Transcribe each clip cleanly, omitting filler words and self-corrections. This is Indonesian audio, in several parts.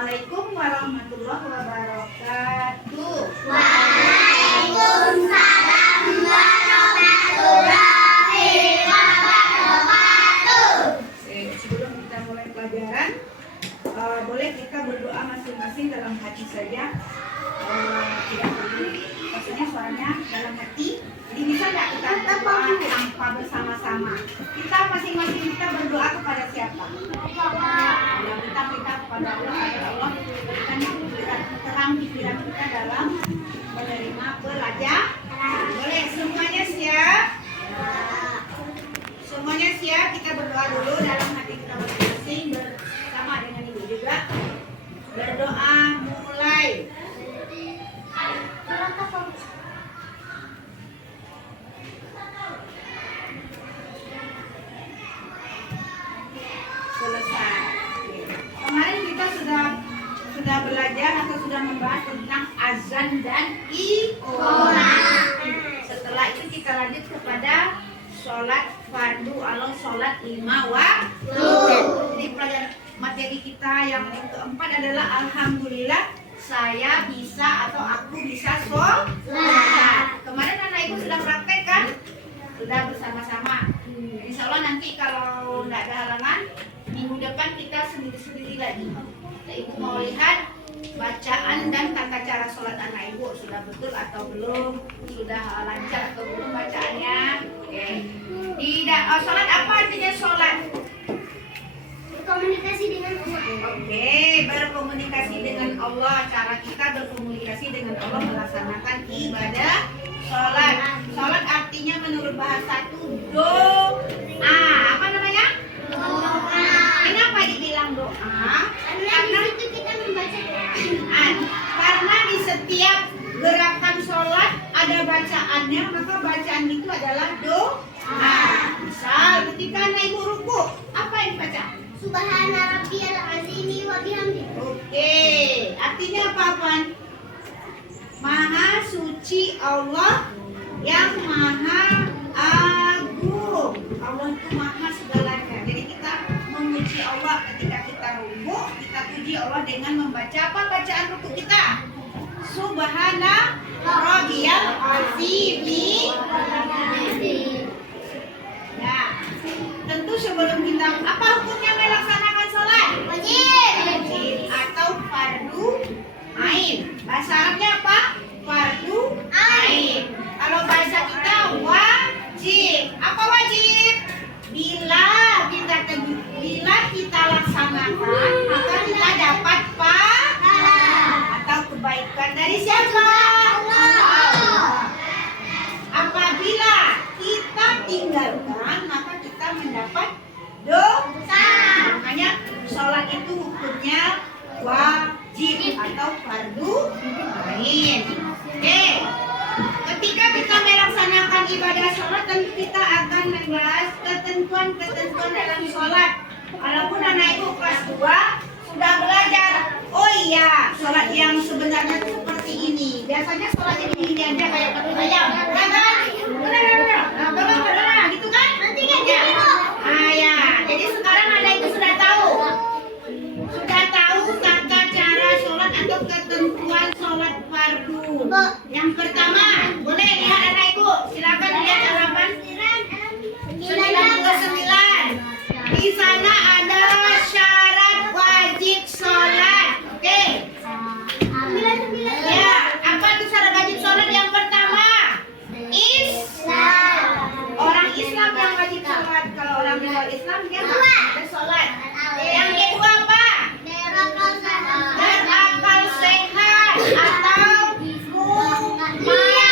Assalamualaikum warahmatullahi wabarakatuh. Waalaikumsalam warahmatullahi wabarakatuh. Sebelum kita mulai pelajaran, boleh kita berdoa masing-masing dalam hati saja. Tidak perlu, maksudnya suaranya dalam hati. Jadi bisa nggak kita berdoa tanpa bersama-sama? Kita masing-masing kita berdoa kepada siapa? Ya, kita kepada Allah agar Allah berikan terang pikiran kita dalam menerima belajar. Boleh semuanya siap? Semuanya siap? Kita berdoa dulu dalam hati kita masing-masing bersama dengan ibu juga. Berdoa mulai. Selesai. Kemarin kita sudah belajar atau sudah membahas tentang azan dan iqamah. Setelah itu kita lanjut kepada sholat fardu atau sholat 5 waktu. Jadi pelajaran materi kita yang keempat adalah alhamdulillah saya bisa atau aku bisa sholat. Kemarin anak ibu sudah praktek kan? Sudah bersama-sama. Insya Allah nanti kalau tidak ada halangan, minggu depan kita sendiri-sendiri lagi. Ibu mau lihat bacaan dan tata cara sholat anak ibu sudah betul atau belum, sudah lancar atau belum bacaannya. Oke. Tidak. Sholat apa artinya sholat? Berkomunikasi dengan Allah. Oke, berkomunikasi dengan Allah. Cara kita berkomunikasi dengan Allah melaksanakan ibadah sholat. Sholat artinya menurut bahasa itu doa. Apa namanya? Doa. Kenapa dibilang doa? Karena di situ kita membaca doa. Karena di setiap gerakan sholat ada bacaannya, maka bacaan itu adalah doa. Misal ketika anak ibu ruku, apa yang dibaca? Subhana rabbiyal azimi wa bihamdihi. Oke, artinya apa, Puan? Maha suci Allah yang maha agung. Allah itu maha segalanya. Jadi kita memuji Allah ketika kita ruku, kita puji Allah dengan membaca apa bacaan ruku kita? Subhana rabbiyal azimi. Ya, tentu sebelum kita apa hukumnya melaksanakan sholat? Wajib atau fardu ain. Bahasa Arabnya apa? Fardu ain. Kalau bahasa kita wajib. Apa wajib? Bila kita laksanakan, maka kita dapat pahala atau kebaikan dari siapa? Allah. Apabila kita tinggalkan, maka kita mendapat dosa. Makanya sholat itu hukumnya wajib atau fardu ain. Oke. Ketika kita melaksanakan ibadah sholat, tentu kita akan membahas ketentuan-ketentuan dalam sholat. Walaupun anak ibu kelas 2 sudah belajar. Oh iya, sholat yang sebenarnya itu seperti ini. Biasanya sholat ini aja kayak kata saya. Nah, gitu kan? Nanti kan ya. Ya. Jadi sekarang anak ibu sudah tahu tata cara sholat atau ketentuan sholat fardu. Yang pertama, boleh lihat anak ibu, silakan lihat halaman 99. Di sana ada syarat wajib sholat. Oke. Ya, apa itu syarat wajib sholat? Yang pertama, Islam. Orang Islam yang wajib sholat. Kalau orang luar Islam dia nggak ada sholat. Yang kedua apa? Berakal sehat atau mulia.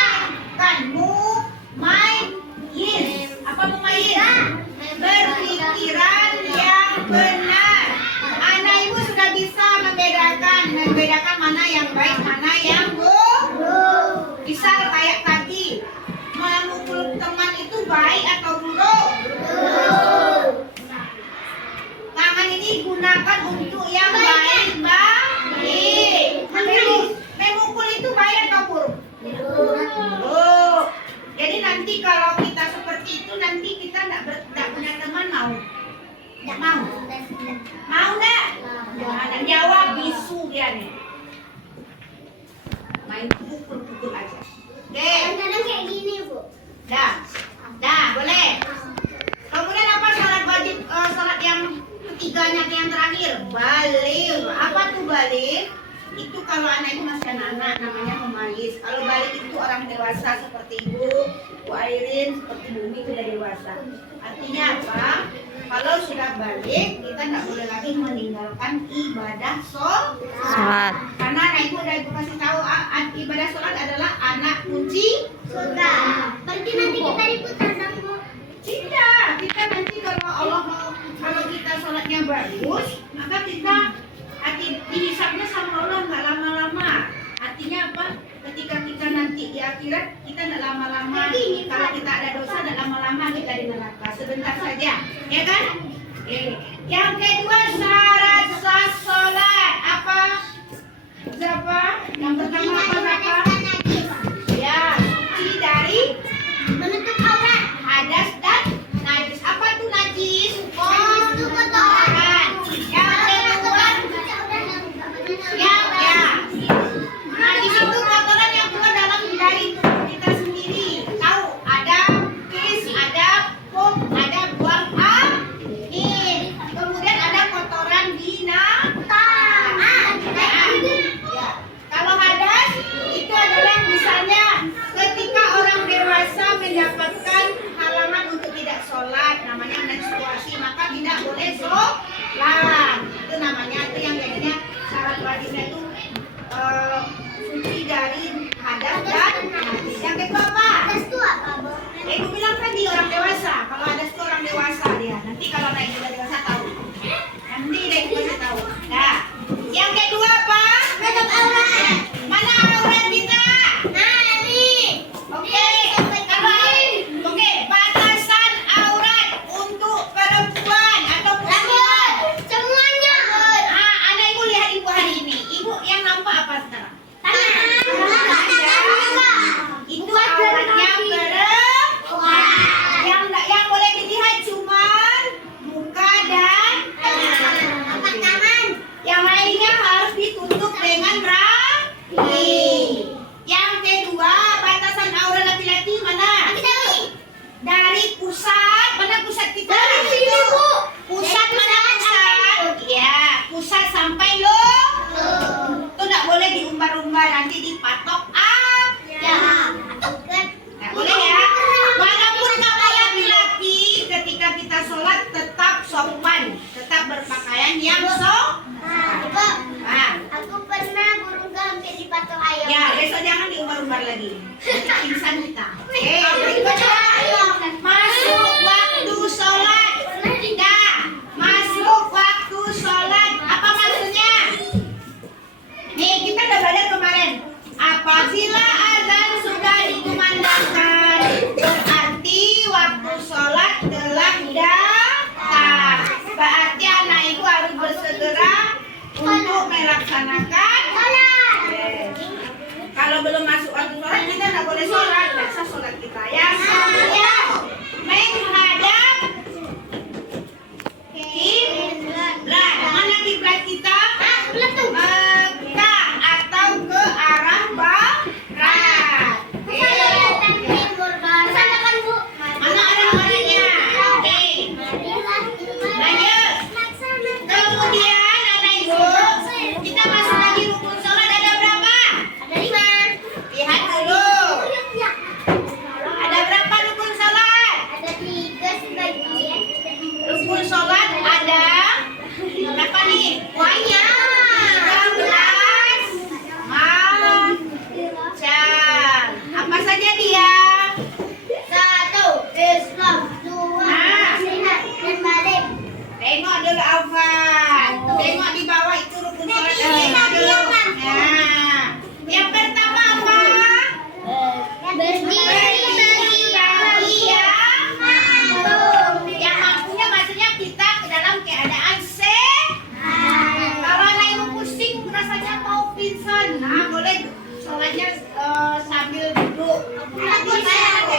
balik itu kalau anak itu masih anak-anak namanya memayis. Kalau balik itu orang dewasa seperti ibu Airin, seperti Bumi sudah dewasa. Artinya apa? Kalau sudah balik kita nggak boleh lagi meninggalkan ibadah sholat. Karena anak itu udah ibu kasih tahu ibadah sholat adalah anak kunci Surga. Berarti nanti kita diputar dong, Bu. tidak. Kita nanti kalau Allah mau, kalau kita sholatnya bagus, maka kita dihisapnya sama Allah nggak lama-lama. Artinya apa? Ketika kita nanti di akhirat kita nggak lama-lama. Kalau kita ada dosa nggak lama-lama kita di neraka. Sebentar saja, ya kan? Yang kedua syarat sah sholat apa? Siapa? Yang pertama apa? Ya, suci dari Menutup aurat. hadas dan najis. Apa tuh najis? Itu kotoran. Yang kedua, ya. Najis itu kotoran yang keluar dari tubuh kita sendiri. Tahu? Ada pis, ada pup, ada buang air. Kemudian ada kotoran binatang. Ya. Kalau hadas itu adalah misalnya ketika orang dewasa mendapatkan halangan untuk tidak sholat, namanya menstruasi, maka tidak boleh sholat. Itu namanya, itu yang jadinya syarat wajibnya itu suci dari hadas dan najis. Yang kedua apa? Atas itu apa, Bu? Ibu bilang tadi orang dewasa. Kalau hadas itu orang dewasa dia. Nanti kalau naik juga dewasa tahu. Nanti deh ibu kasih tahu. Nah, yang kedua apa? Menutup aurat. Mana aurat kita? Nah, ini. Oke, oke, batasan aurat untuk perempuan atau muslimah. Semuanya. Anak ibu lihat ibu hari ini. Ibu yang nampak apa sekarang? Itu auratnya perempuan. Yang boleh dilihat cuma muka dan tangan. yang lainnya harus ditutup dengan rapi. Yang kedua, batasan aurat laki-laki mana? Dari pusat, mana pusat kita? Dari sini, Bu. Pusat Dari mana pusat pusat? Ya, pusat sampai lo. Itu nggak boleh diumbar-umbar, nanti dipatok Ya. Nggak boleh ya. Walaupun kamu laki-laki, ketika kita sholat tetap sopan, tetap berpakaian yang Bu, Ah, aku pernah burung hampir dipatok ayam. ya besok jangan diumbar-umbar lagi. Nanti pingsan kita. Berikutnya. Masuk waktu sholat. Tidak. Masuk waktu sholat. Apa maksudnya? Nih kita udah belajar kemarin. Apabila azan sudah dikumandangkan, berarti waktu sholat telah datang. Berarti anak itu harus bersegera untuk melaksanakan Sholat. Kalau belum masuk waktu sholat kita nggak boleh sholat, nggak sah sholat kita. Yang kedua, menghadap kiblat. Mana kiblat kita? Mekah atau ke arah barat. Mana ada nomornya? Oke. Lanjut. Kemudian anak ibu, kita masuk lagi rukun sholat ada berapa? Lihat dulu. Ada berapa rukun sholat? Rukun sholat ada berapa nih? Banyak. 13 macam. Apa saja dia? Tengok dulu Alvan. Tengok di bawah itu rukun sholat. Tengok dulu. Nah, yang pertama apa? Yang mampunya maksudnya kita ke dalam keadaan sehat. Kalau anak ibu pusing rasanya mau pingsan, nah boleh sholatnya sambil duduk.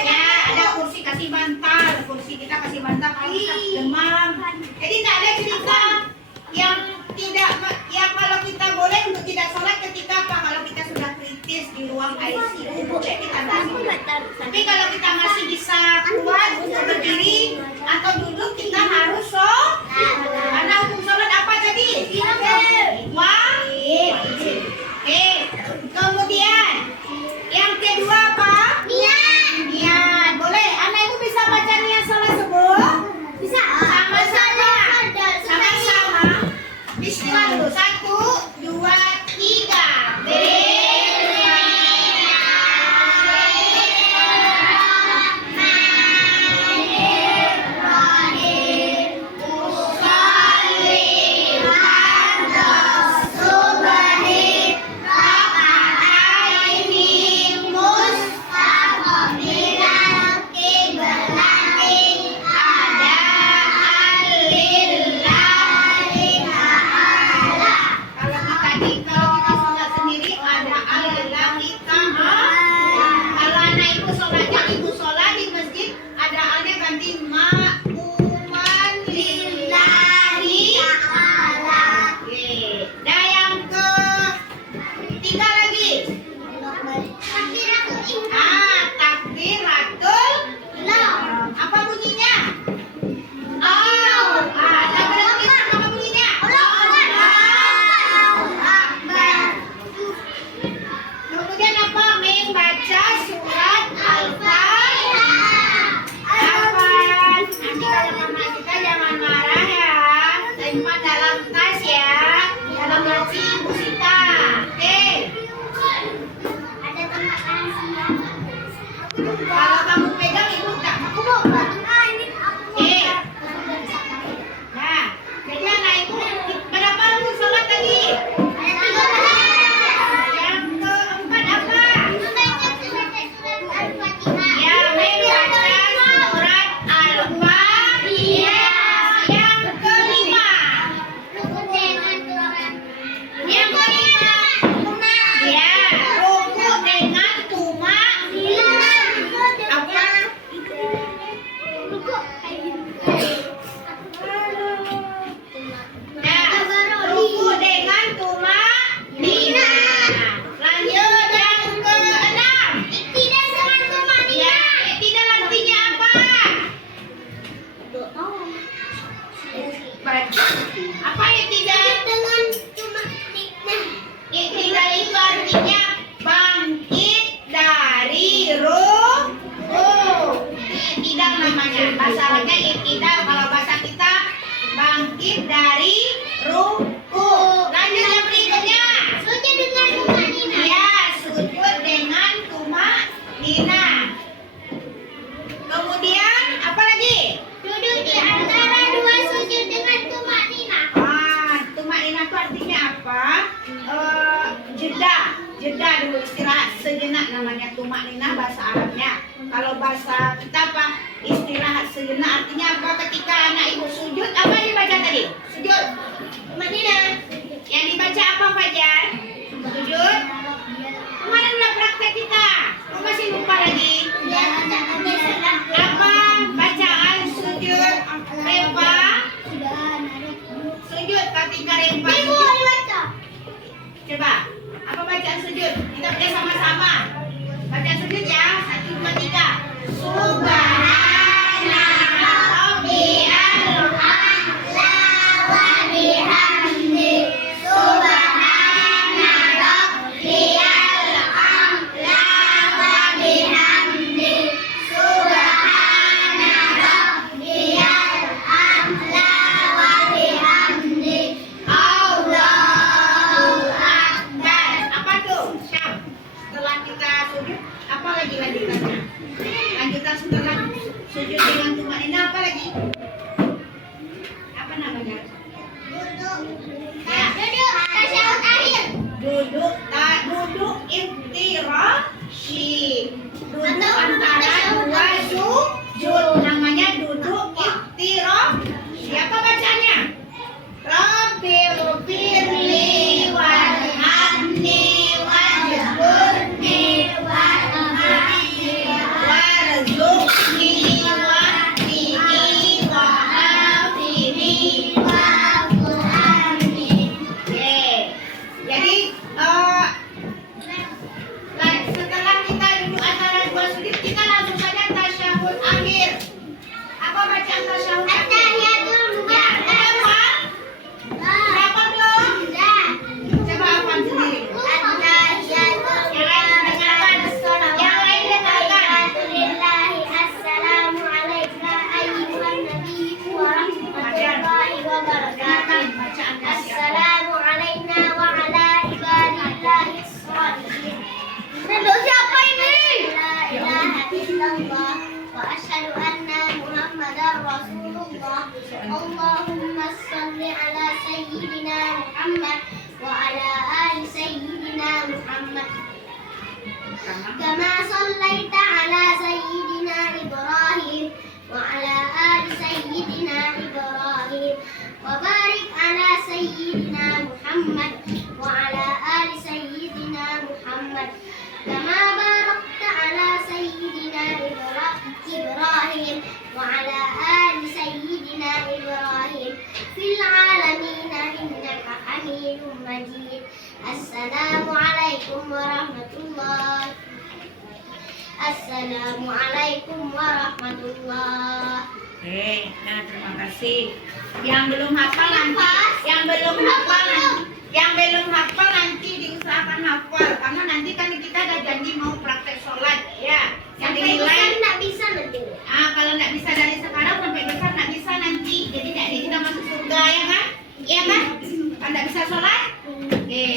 Ya, ada kursi kasih bantal, kursi kita kasih bantal kalau kita demam. Jadi tidak ada cerita yang tidak, yang kalau kita boleh untuk tidak sholat ketika apa? Kalau kita sudah kritis di ruang ICU, boleh kita masih. Tapi kalau kita masih bisa kuat untuk berdiri atau duduk, kita harus sholat. Karena hukum sholat apa tadi? Wajib. Jeda dulu, istirahat sejenak, namanya tumakninah bahasa Arabnya. Kalau bahasa kita apa? Istirahat sejenak artinya apa? Ketika anak ibu sujud, apa yang dibaca tadi? Sujud. Tumakninah. Yang dibaca apa Fajar? Sujud. Kemarin udah praktek kita. Kok masih lupa lagi? Apa bacaan sujud? Repa? Sujud ketika repa. Coba, apa bacaan sujud? Kita baca sama-sama. Bacaan sujud ya, 1, 2, 3. Subhana rabbiyal a'la wa bihamdi. Subhana rabbiyal a'la wa bihamdi. Subhana rabbiyal a'la wa bihamdi. Allahu Akbar. Apa tuh? Syam. Setelah kita sujud, apa lagi lanjutannya? Lanjutan setelah sujud dengan tumakninah apa lagi? Apa namanya? Ya. Tasyahud akhir. Duduk iftirashi. Duduk Atau antara tasyahud dua akhir. sujud. Namanya duduk iftirashi. Siapa bacaannya? Rabbighfirli warhamni wajburni warhamni warzuqni wahdini wa'afini wa'fu anni. Oke. Jadi setelah kita duduk antara dua sujud, kita langsung saja tasyahud akhir. Apa bacaan tasyahud akhir? At-tahiyatul mubarakatuh. Berapa belum? Coba hafal sendiri. Assalamu alayna wa ala ibadillahi sholihin. Siapa ini? La ilaha illallah wa asyhadu anna Muhammadar Rasulullah. Allahumma shalli ala sayyidina Muhammad wa ala ali sayyidina Muhammad. كما صليت على سيدنا إبراهيم وعلى آل سيدنا إبراهيم وبارك على سيدنا محمد وعلى آل سيدنا محمد كما باركت على سيدنا إبراهيم وعلى آل سيدنا إبراهيم في العالمين إنك حميد مجيد. السلام عليكم ورحمة الله. Assalamualaikum warahmatullah. Oke, nah terima kasih. Yang belum hafal nanti, yang belum hafal nanti diusahakan hafal, karena nanti kan kita ada janji mau praktek sholat, ya. Yang dinilai. Nggak bisa nanti. Kalau nggak bisa dari sekarang sampai besar nggak bisa nanti. Jadi nggak kita masuk surga ya kan? Iya kan? Kalau nggak bisa sholat, oke.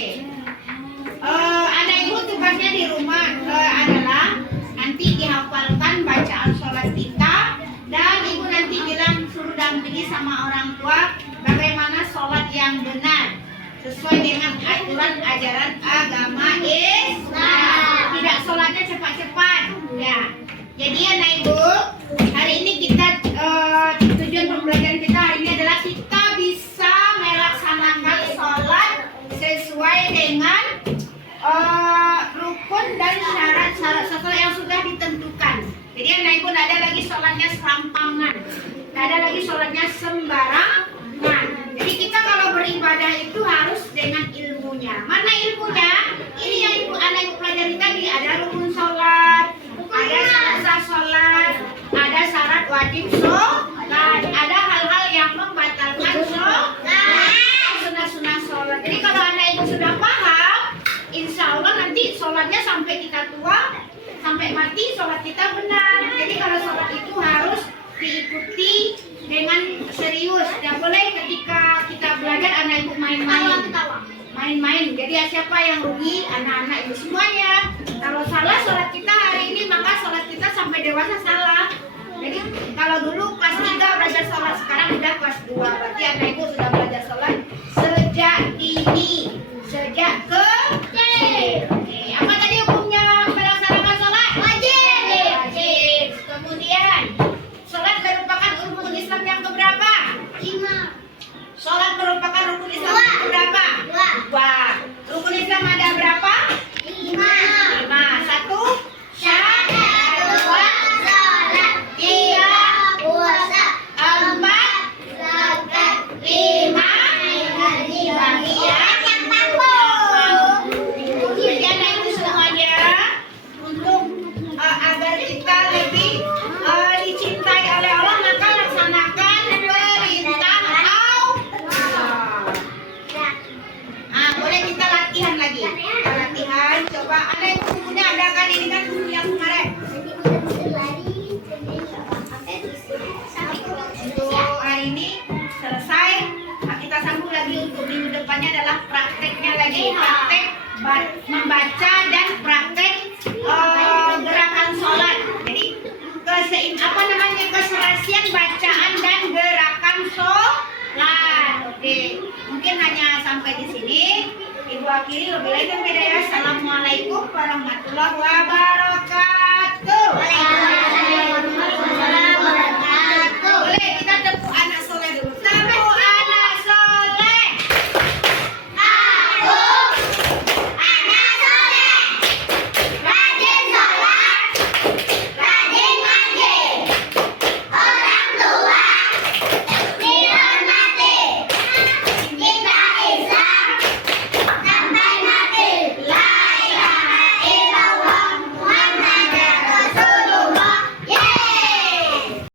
Ada ibu tugasnya di rumah adalah nanti dihafalkan bacaan sholat kita, dan ibu nanti bilang suruh dampingi sama orang tua bagaimana sholat yang benar sesuai dengan aturan ajaran agama Islam. Tidak sholatnya cepat-cepat ya. Jadi anak ibu, hari ini kita tujuan pembelajaran kita hari ini adalah kita bisa melaksanakan sholat sesuai dengan rukun dan syarat-syarat sholat yang sudah ditentukan. Jadi anak ibu tidak ada lagi sholatnya serampangan, tidak ada lagi sholatnya sembarangan. Jadi kita kalau beribadah itu harus dengan ilmunya. Mana ilmunya? Ini yang anak ibu pelajari tadi. Ada rukun sholat, ada syarat sah sholat, ada syarat wajib sholat, ada hal-hal yang membatalkan sholat, sunah-sunah sholat. Jadi kalau anak ibu sudah paham, insya Allah nanti sholatnya sampai kita tua, sampai mati sholat kita benar. Jadi kalau sholat itu harus diikuti dengan serius. Tidak boleh ketika kita belajar anak ibu main-main. Jadi ya siapa yang rugi? Anak-anak ibu semuanya. Kalau salah sholat kita hari ini, maka sholat kita sampai dewasa salah. Jadi kalau dulu kelas 3 belajar sholat, sekarang udah kelas 2. Berarti anak ibu sudah belajar sholat sejak dini. ada yang bukunya ada kan ini kan buku yang kemarin. Untuk hari ini selesai. Nah, kita sambung lagi untuk minggu depannya adalah prakteknya lagi. Praktek membaca dan praktek gerakan sholat. Jadi keserasian bacaan dan gerakan sholat. Oke, mungkin hanya sampai di sini. Ibu akhiri, wabillahi taufiq. Assalamualaikum warahmatullahi wabarakatuh.